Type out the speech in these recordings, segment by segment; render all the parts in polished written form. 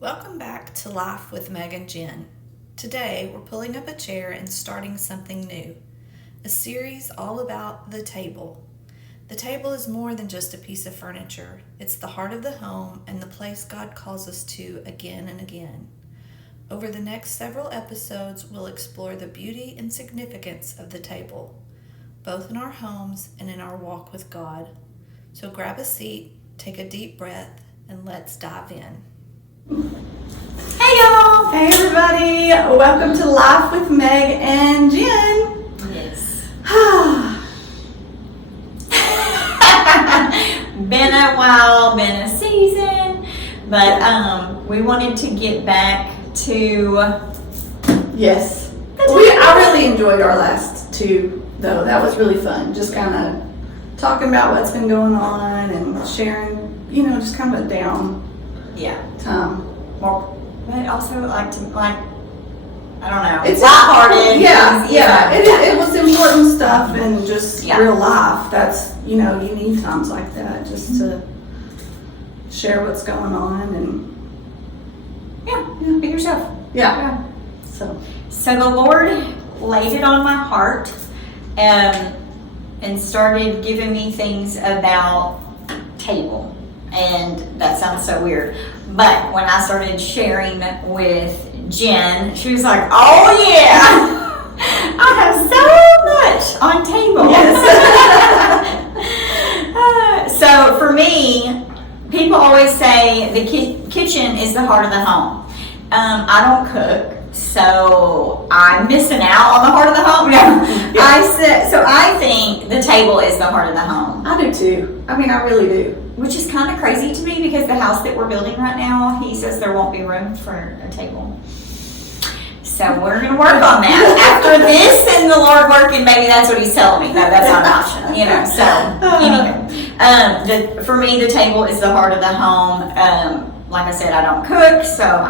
Welcome back to Life with Meg and Jenn. Today we're pulling up a chair and starting something new, a series all about the table. The table is more than just a piece of furniture. It's the heart of the home and the place God calls us to again and again. Over the next several episodes, we'll explore the beauty and significance of the table, both in our homes and in our walk with God. So grab a seat, take a deep breath, and let's dive in. Hey y'all! Hey everybody! Welcome to Life with Meg and Jenn. Yes. Been a while, been a season, but we wanted to get back to Yes. I really enjoyed our last two though. That was really fun. Just kind of talking about what's been going on and sharing, just kind of a down time. But also like I don't know. It's lighthearted. Yeah. It was important stuff and just real life. That's you need times like that just to share what's going on and be yourself. Yeah. So the Lord laid it on my heart and started giving me things about table. And that sounds so weird. But when I started sharing with Jen, she was like, oh yeah, I have so much on table. Yes. So for me, people always say the kitchen is the heart of the home. I don't cook, so I'm missing out on the heart of the home. No. I think the table is the heart of the home. I do too. I really do. Which is kind of crazy to me because the house that we're building right now, he says there won't be room for a table. So we're going to work on that. After this and the Lord working, maybe that's what he's telling me. No, that's not an option, So anyway, for me, the table is the heart of the home. Like I said, I don't cook, so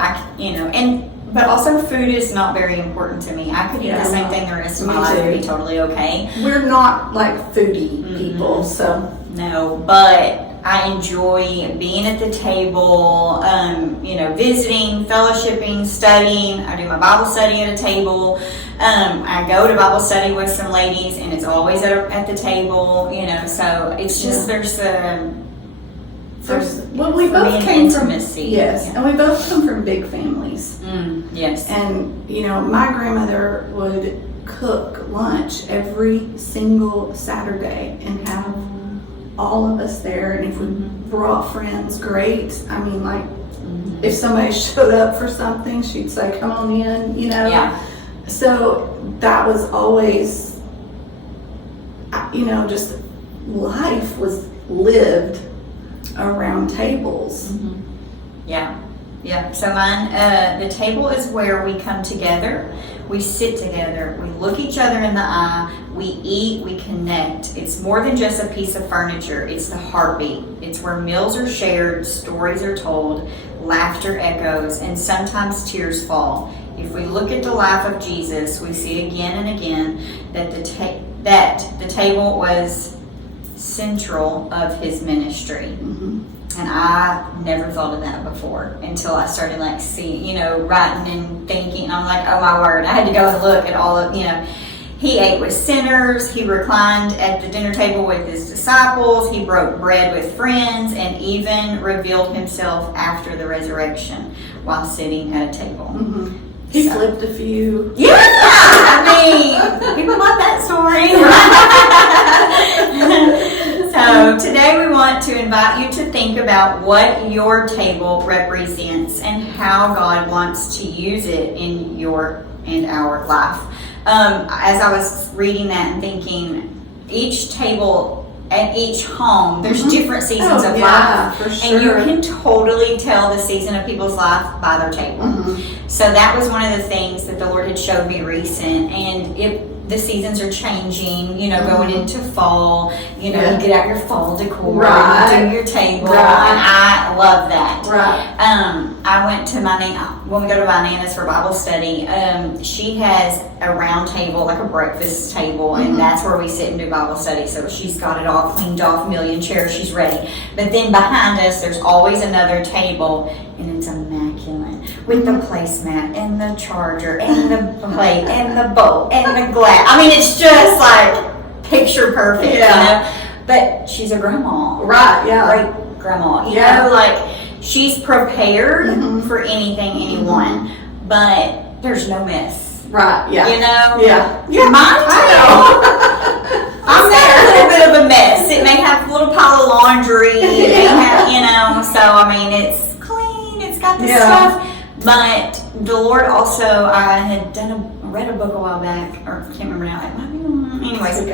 but also food is not very important to me. I could eat the same thing the rest of my life and be totally okay. We're not like foodie people, so. No, but I enjoy being at the table, visiting, fellowshipping, studying. I do my Bible study at a table. I go to Bible study with some ladies, and it's always at the table, so it's just, we both came from intimacy. Yes, and we both come from big families. Yes. And, my grandmother would cook lunch every single Saturday and have all of us there, and if we brought friends, great. If somebody showed up for something, she'd say, come on in, So that was always, just life was lived around tables. Yeah. So mine, the table is where we come together, we sit together, we look each other in the eye, we eat, we connect. It's more than just a piece of furniture. It's the heartbeat. It's where meals are shared, stories are told, laughter echoes, and sometimes tears fall. If we look at the life of Jesus, we see again and again that the table was central of his ministry. And I never thought of that before until I started writing and thinking. I'm like, oh my word, I had to go and look at all of, he ate with sinners, he reclined at the dinner table with his disciples, he broke bread with friends, and even revealed himself after the resurrection while sitting at a table. He flipped a few. Yeah! People love that story. So today we want to invite you to think about what your table represents and how God wants to use it in your and our life. As I was reading that and thinking, each table at each home, there's different seasons of life. For sure. And you can totally tell the season of people's life by their table. So that was one of the things that the Lord had showed me recent. And the seasons are changing, going into fall, you get out your fall decor, and do your table, and I love that. I went to when we go to my Nana's for Bible study, she has a round table, like a breakfast table, and that's where we sit and do Bible study. So she's got it all cleaned off, a million chairs, she's ready. But then behind us, there's always another table, and it's immaculate with the placemat and the charger and the plate and the bowl and the glass. I mean, it's just like picture perfect, you know? But she's a grandma. Right, yeah. Great grandma. You know, like she's prepared for anything, anyone, but there's no mess. Right, yeah. You know? Yeah. Mine too. I'm there. A little bit of a mess. It may have a little pile of laundry. It may have, you know, so I mean, it's clean. It's got the stuff. But the Lord also, I had read a book a while back, or I can't remember now. Anyways.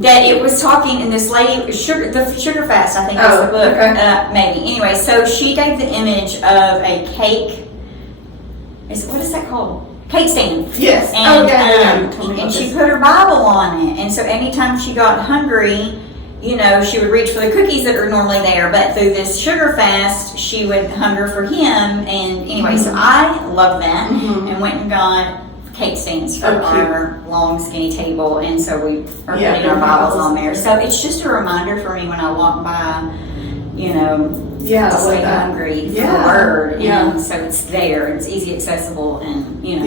That it was talking, and this lady, the Sugar Fast, I think was the book, maybe. Anyway, so she gave the image of a cake. What is that called? Cake stand. Yes. And, and she put her Bible on it. And so anytime she got hungry, you know, she would reach for the cookies that are normally there. But through this sugar fast, she would hunger for him. And anyway, so I love that and went and got cake stands for our long, skinny table. And so we are putting our Bibles on there. So it's just a reminder for me when I walk by, you know, stay hungry for the word, and so it's there, it's easy accessible, and you know,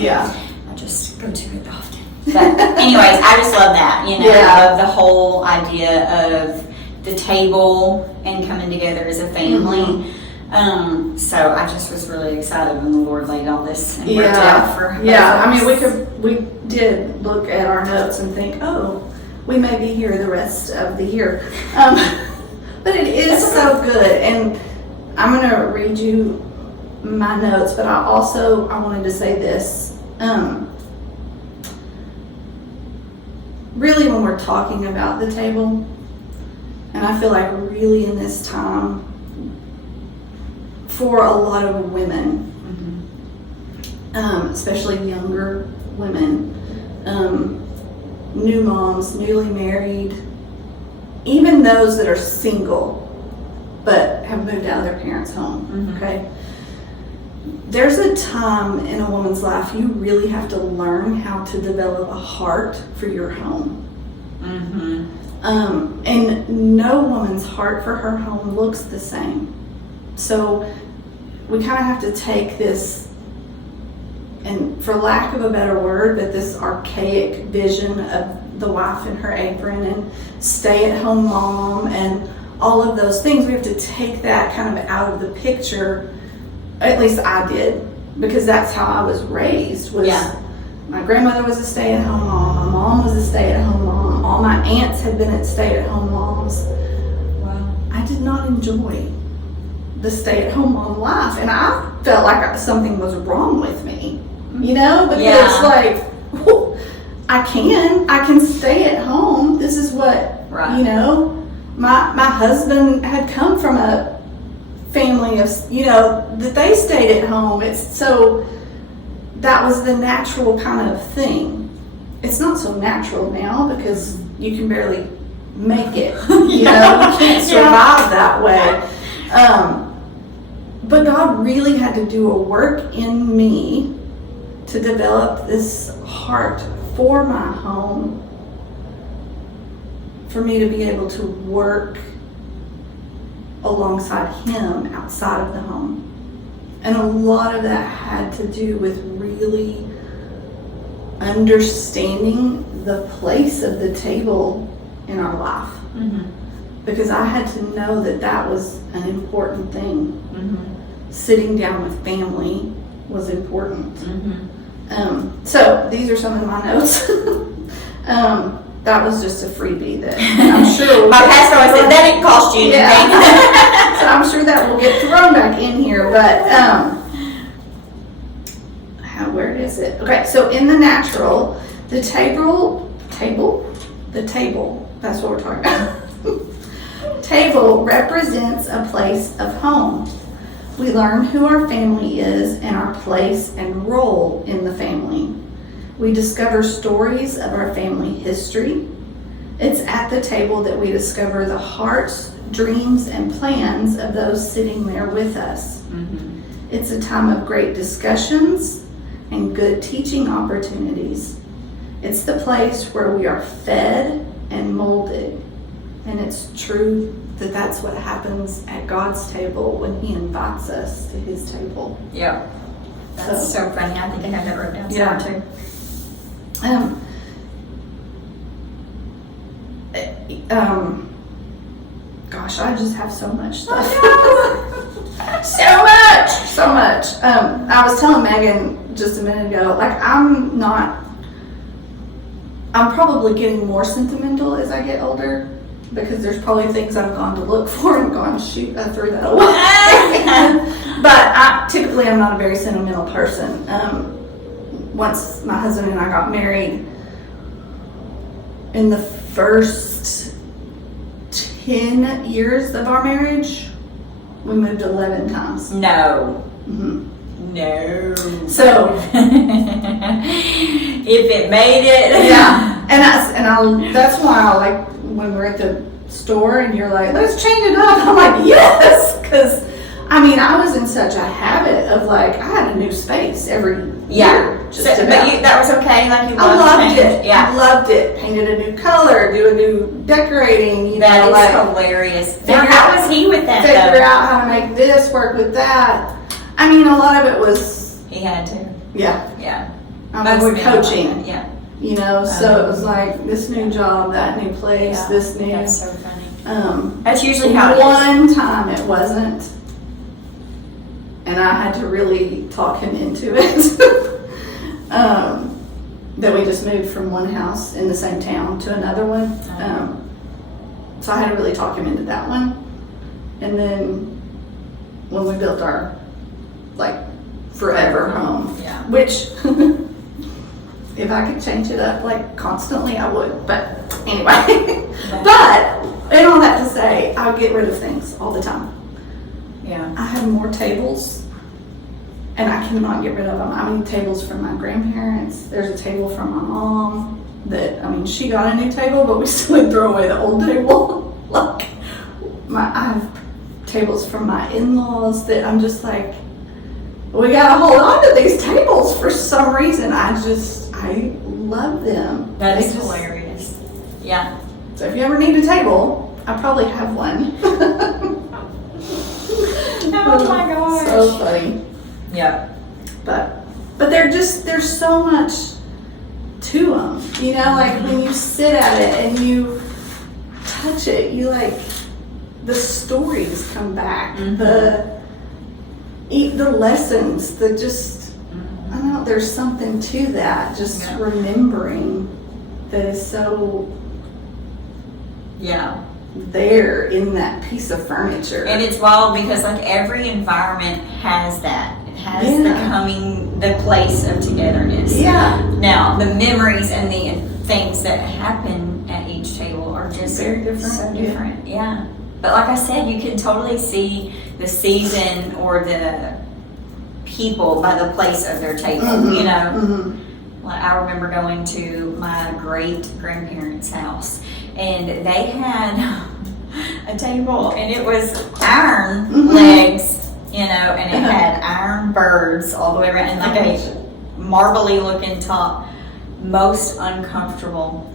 I just go to it often. But anyways, I just love that, you know, I love the whole idea of the table and coming together as a family. So I just was really excited when the Lord laid all this and worked it out for us. I mean, we did look at our notes and think, oh, we may be here the rest of the year. But it is so good, and I'm going to read you my notes, but I wanted to say this. Really, when we're talking about the table, and I feel like really in this time, for a lot of women, especially younger women, new moms, newly married, even those that are single but have moved out of their parents' home, okay? There's a time in a woman's life you really have to learn how to develop a heart for your home. And no woman's heart for her home looks the same. So we kind of have to take this, and for lack of a better word, but this archaic vision of the wife in her apron and stay-at-home mom and all of those things. We have to take that kind of out of the picture. At least I did, because that's how I was raised. My grandmother was a stay-at-home mom. My mom was a stay-at-home mom. All my aunts had been at stay-at-home moms. Wow. I did not enjoy the stay-at-home mom life, and I felt like something was wrong with me. You know, because it's like, I can stay at home. This is what, you know, my husband had come from a family of, you know, that they stayed at home. So that was the natural kind of thing. It's not so natural now because you can barely make it. You know, you can't survive that way. But God really had to do a work in me to develop this heart for my home, for me to be able to work alongside him outside of the home. And a lot of that had to do with really understanding the place of the table in our life. Because I had to know that that was an important thing. Sitting down with family was important. So these are some of my notes. That was just a freebie that I'm sure my pastor always said that didn't cost you anything. So I'm sure that will get thrown back in here, but where is it? Okay, so in the natural, the table, that's what we're talking about. Table represents a place of home. We learn who our family is and our place and role in the family. We discover stories of our family history. It's at the table that we discover the hearts, dreams, and plans of those sitting there with us. It's a time of great discussions and good teaching opportunities. It's the place where we are fed and molded, and it's true that's what happens at God's table when He invites us to His table. Yeah. That's so funny. I think I have that written down Yeah. too. Gosh, I just have so much stuff. So much. I was telling Megan just a minute ago, like I'm probably getting more sentimental as I get older, because there's probably things I've gone to look for and gone, shoot, I threw that away. But typically I'm not a very sentimental person. Once my husband and I got married, in the first 10 years of our marriage, we moved 11 times. No. Mm-hmm. No. So if it made it. Yeah. And I that's why I like when we're at the store and you're like, let's change it up. I'm like, yes, because I mean, I was in such a habit of like, I had a new space every year. But that was okay. Like you loved it. Yeah. I loved it. Painted a new color, do a new decorating. That is like, hilarious. Now, how was he with that? Figure out how to make this work with that. I mean, a lot of it was. He had to. Yeah. Yeah. We're coaching. Like yeah. You know, so it was like this new job, that new place, this new. That's so funny. That's usually how it is. One time it wasn't, and I had to really talk him into it. That we just moved from one house in the same town to another one. So I had to really talk him into that one. And then when we built our like forever home, which if I could change it up like constantly, I would. But anyway, but and all that to say, I would get rid of things all the time. Yeah, I have more tables. And I cannot get rid of them. I mean, tables from my grandparents. There's a table from my mom that, I mean, she got a new table, but we still would throw away the old table. Like, I have tables from my in-laws that I'm just like, we gotta hold on to these tables for some reason. I love them. That is hilarious. Yeah. So if you ever need a table, I probably have one. Oh my gosh. So funny. Yeah. But there's so much to them, you know, like when you sit at it and you touch it, you like, the stories come back, the lessons, I don't know, there's something to that, just remembering that is so there in that piece of furniture. And it's wild because like every environment has that. Has the place of togetherness. Yeah. Now the memories and the things that happen at each table are just very different. So different. Yeah. But like I said, you can totally see the season or the people by the place of their table. You know. Like I remember going to my great grandparents' house, and they had a table, and it was iron legs. You know, and it had iron birds all the way around, and like a marbly looking top. Most uncomfortable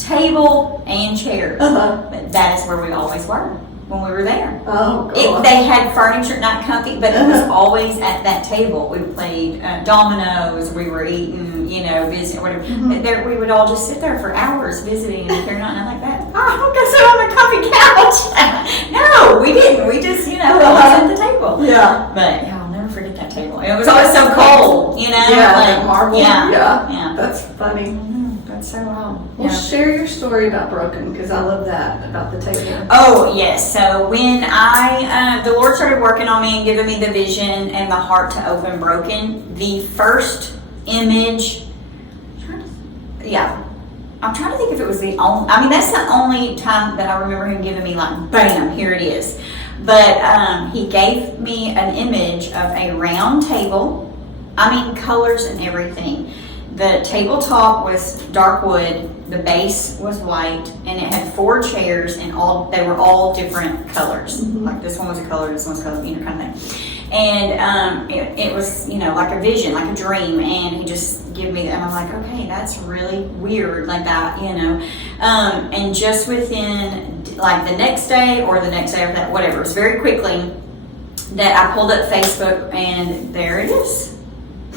table and chairs. But that is where we always were when we were there. Oh, God. They had furniture, not comfy, but it was always at that table. We played dominoes, we were eating, you know, visiting, whatever. We would all just sit there for hours visiting and carrying on. And I'm like that. Oh, I'm gonna sit on the comfy couch. No, we didn't. We just, you know, always at the table. Yeah. But I'll never forget that table. It was always so cold, you know. Yeah, like marble. Yeah. That's funny. That's so wild. Well, share your story about broken, because I love that about the table. Oh yes. So when the Lord started working on me and giving me the vision and the heart to open broken, the first image. I'm trying to think if it was the only. I mean, that's the only time that I remember him giving me like, bam, here it is. But he gave me an image of a round table. I mean, colors and everything. The tabletop was dark wood, the base was white, and it had 4 chairs, and they were all different colors. Like this one was a color, this one's a color, you know, kind of thing. And it was, like a vision, like a dream, and he just gave me that, and I'm like, okay, that's really weird, like that, and just within like the next day or the next day after that, whatever, it was very quickly that I pulled up Facebook, and there it is,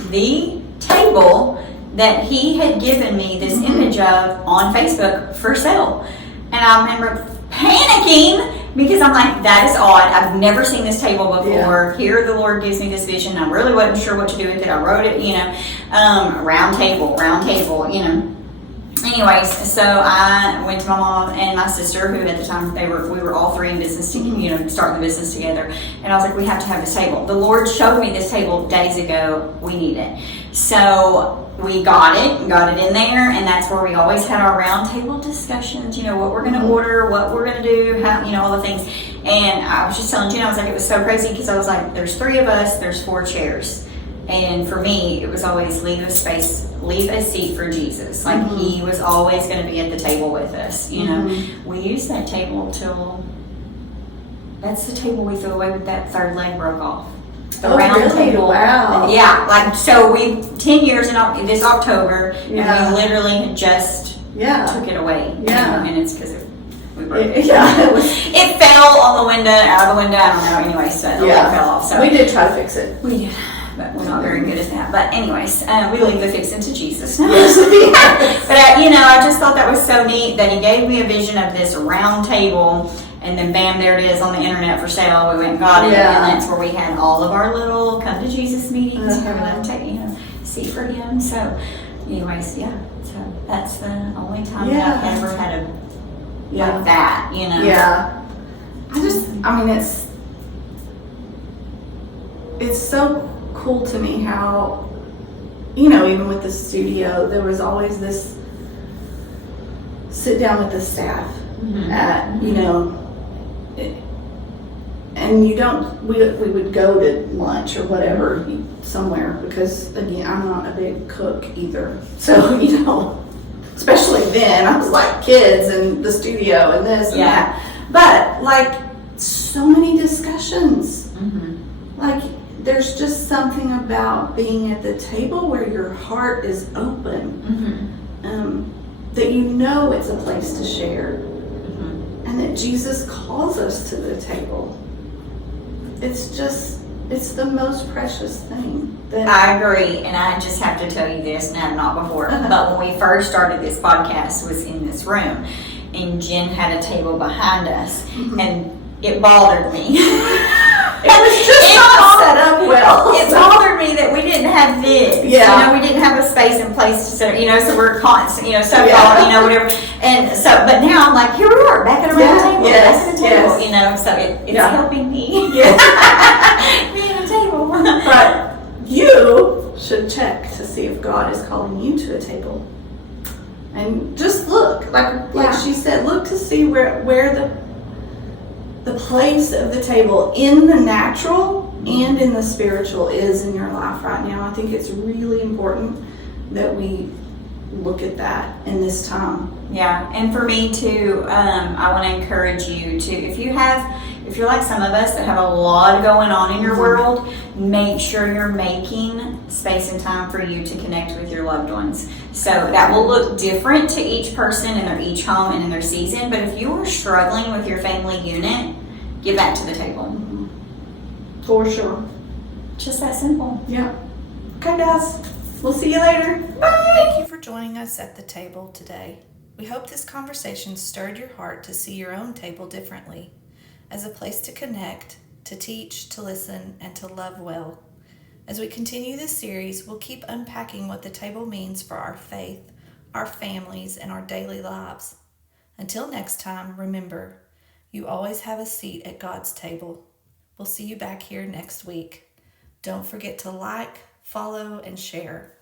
the table that he had given me this image of on Facebook for sale. And I remember panicking because I'm like, that is odd. I've never seen this table before. Yeah. Here the Lord gives me this vision. I really wasn't sure what to do with it. I wrote it, round table, Anyways, so I went to my mom and my sister, who at the time we were all three in business, starting the business together. And I was like, we have to have this table. The Lord showed me this table days ago. We need it. So we got it in there, and that's where we always had our round table discussions. What we're going to order, what we're going to do, how, all the things. And I was just telling Jen, I was like, it was so crazy because I was like, there's 3 of us, there's 4 chairs. And for me, it was always leave a seat for Jesus. Like he was always going to be at the table with us. We used that table that's the table we threw away with that 3rd leg broke off. The round table. Wow. Yeah, so 10 years in this October, and we literally had just took it away. Yeah. And it's because we broke it. Yeah. It fell on the window, out of the window, I don't know, anyway, so the leg fell off. So we did try to fix it. We did. But we're not very good at that. But anyways, we leave the fixing to Jesus. But I just thought that was so neat that he gave me a vision of this round table, and then bam, there it is on the internet for sale. We went and got it, and that's where we had all of our little come to Jesus meetings. See for him. So, anyways, So that's the only time that I've ever had like that. Yeah. It's so cool to me how, even with the studio, there was always this sit down with the staff at, and we would go to lunch or whatever somewhere, because again, I'm not a big cook either. So, especially then, I was like kids and the studio and this and that. But like so many discussions, like there's just something about being at the table where your heart is open, that it's a place to share, and that Jesus calls us to the table. It's the most precious thing. I agree, and I just have to tell you this, and not before, but when we first started this podcast, was in this room, and Jen had a table behind us, and it bothered me. It was just not set up well. It bothered me that we didn't have this. Yeah. We didn't have a space and place to sit, so we're constant, whatever. And so, but now I'm like, here we are, back at a round table, back at the table, so it's helping me. Be at a table. But you should check to see if God is calling you to a table. And just look, like she said, look to see where the place of the table in the natural and in the spiritual is in your life right now. I think it's really important that we look at that in this time. Yeah, and for me too, I want to encourage you to, if you're like some of us that have a lot going on in your world, make sure you're making space and time for you to connect with your loved ones. So that will look different to each person in their each home and in their season. But if you are struggling with your family unit, get back to the table. For sure. Just that simple. Yeah. Okay, guys. We'll see you later. Bye. Thank you for joining us at the table today. We hope this conversation stirred your heart to see your own table differently, as a place to connect, to teach, to listen, and to love well. As we continue this series, we'll keep unpacking what the table means for our faith, our families, and our daily lives. Until next time, remember, you always have a seat at God's table. We'll see you back here next week. Don't forget to like, follow, and share.